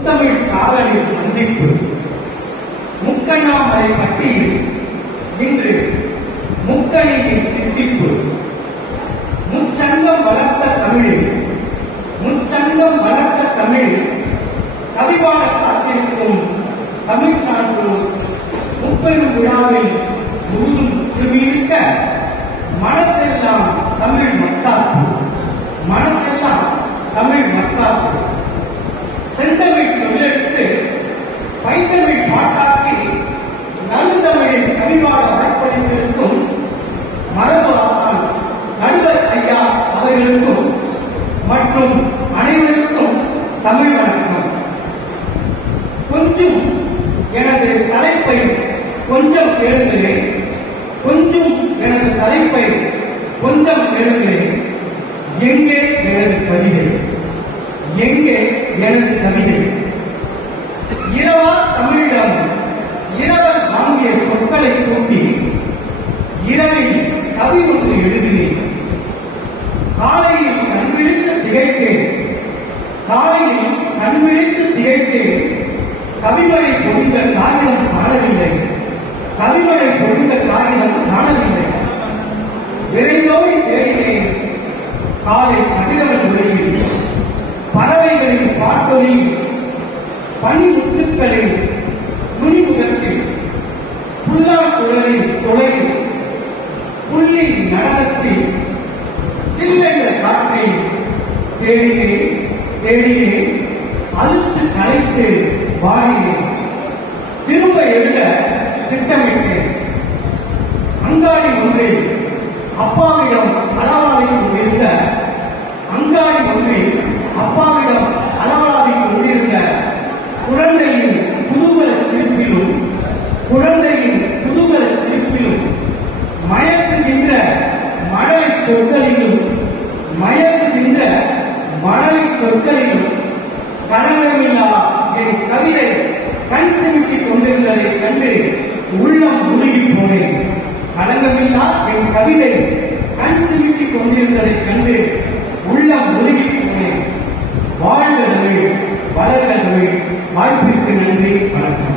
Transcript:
முத்தமிழ் சாரலில் சந்திப்பு. முக்கண்ணாமலை பட்டியில் இன்று முக்கணியின் தித்திப்பு. முச்சங்கம் வளர்த்த தமிழில் கவிபாட காத்திருக்கும் தமிழ் சான்றோர் முப்பெரும் விழாவில் முழுதும் திரும்பியிருக்க மனசெல்லாம் தமிழ் மத்தாப்பு. செந்தமிழ் சொல்லெடுத்து பைந்தமிழ் பாட்டாக்கி நடுந்தமிழில் கவிபாட வழப்பளித்திருக்கும் மரபு ஆசான் நடுவர் ஐயா அவர்களுக்கும் மற்றும் அனைவருக்கும் தமிழ் வணக்கம். கொஞ்சம் எனது தலைப்பை கொஞ்சம் கேளுங்களேன். எங்கே எனது கவிதை? இரவா தமிழிடம் இரவர் வாங்கிய சொற்களை கூட்டி இரவில் கவி ஒன்று எழுதினேன். காலையில் கண்விழித்து திகைத்தேன். கவிமழை பொழிந்த காகிதம் காணவில்லை. விரைந்தோடி தேடினேன். காலை கதிரவன் உலகில் பறவைகளின் பாட்டொலி, பனிமுட்டுக்களின் துணிமுகத்தில், புல்லாங்குழலின் தொலைவில், புள்ளின் நடனத்தில், சில்லென்ற காற்றை தேடினேன். அழுத்து கலைத்து வாடினேன். திரும்ப எழுத திட்டமிட்டேன். அங்காடி ஒன்றில் அப்பாவிடம் அளவாவிக் கொண்டிருந்த குழந்தையின் குதூகல சிரிப்பிலும் மயக்குகின்ற மழலை சொற்களிலும் களங்கமில்லா என் கவிதை கண் சிமிட்டிக் கொண்டிருந்ததை கண்டு உள்ளம் உருகி போனேன். வாழ்க தமிழ், வளர்க தமிழ்.